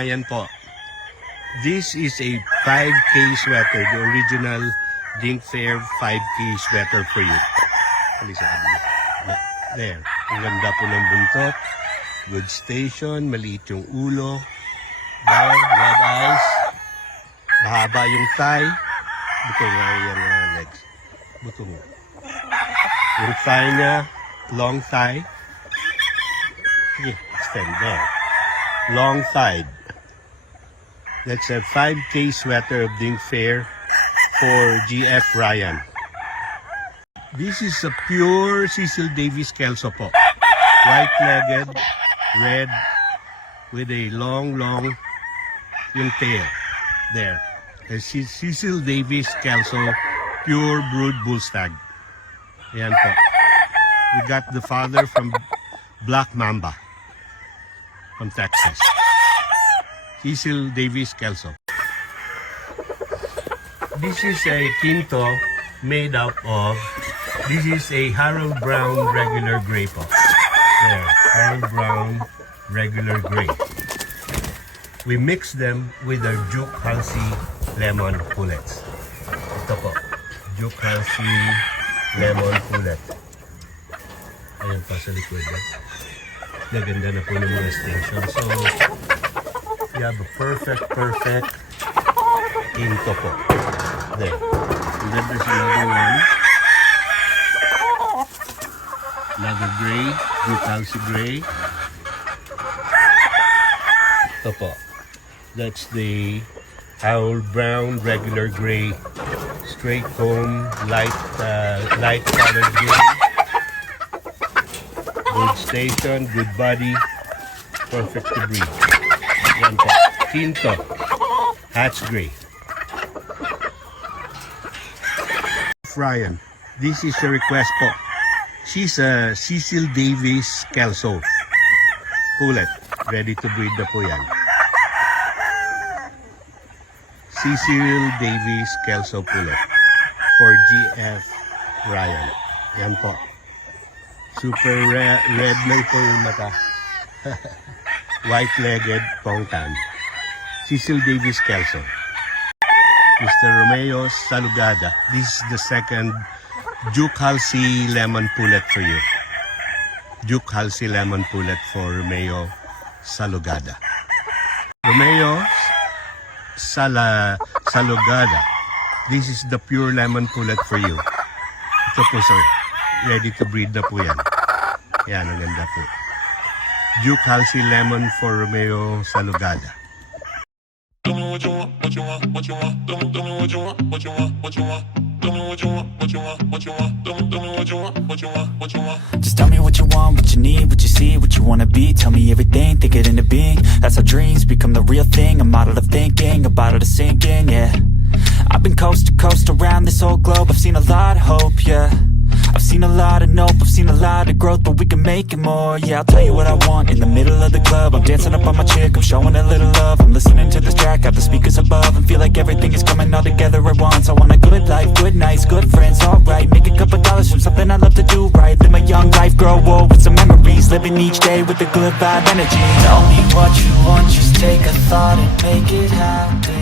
Ryan po. This is a 5K sweater, the original Dink Fair 5K sweater for you. There. Ang ganda po ng buntot. Good station. Maliit yung ulo. There. Red eyes. Mahaba yung thigh. Buto nga yung legs. Buto nga. Yung thigh niya. Long thigh. Sige, extend there. Long thigh. That's a 5K sweater of Dink Fair for GF Ryan. This is a pure Cecil Davis Kelso po. White-legged, red, with a long yung tail. There. A Cecil Davis Kelso pure brood bull stag. Ayan po. We got the father from Black Mamba from Texas. Cecil Davis Kelso. This is a quinto made up of, this is a Harold Brown regular gray po. There, Harold Brown regular gray. We mix them with our Duke Halsey lemon pullets. Ito po, Duke Halsey lemon pullet. Ayan pa sa likod. Naganda na po ng mga station. So, you have a perfect quinto po. There. And then there's another one. Another gray, Duke Halsey gray. Ito po. That's the Harold Brown regular gray, straight comb, light colored gray. Good station, good body, perfect to breed. Yan po. Quinto, Hatch gray. Ryan, this is a request po. She's a Cecil Davis Kelso pullet. Ready to breed na po yan. Cecil Davis Kelso pullet for GF Ryan. Yan po. Super red lang po yung mata. White-legged pongtan. Cecil Davis Kelso. Mr. Romeo Salugada. This is the second Duke Halsey lemon pullet for you. Duke Halsey lemon pullet for Romeo Salugada. Romeo Salugada. This is the pure lemon pullet for you. Ito po sir. Ready to breed na po yan. Yan, ang ganda po. Duke Halsey lemon for Romeo Salugada. Tell me what you want, what you want, what you want. Tell me what you want, what you want, what you want. Tell me what you want, what you want, what you want. Tell me what you want, what you want, what you want. Just tell me what you want, what you need, what you see, what you wanna be. Tell me everything, think it into being. That's how dreams become the real thing. A model of thinking, a bottle to sink in, yeah. I've been coast to coast around this whole globe. I've seen a lot of hope, yeah. I've seen a lot of nope, I've seen a lot of growth, but we can make it more, yeah. I'll tell you what I want in the middle of the club. I'm dancing up on my chick, I'm showing a little love. I'm listening to this track, got the speakers above, and feel like everything is coming all together at once. I want a good life, good nights, good friends, alright. Make a couple dollars from something I love to do right. Live my young life, grow old with some memories. Living each day with a good vibe energy. Tell me what you want, just take a thought and make it happen.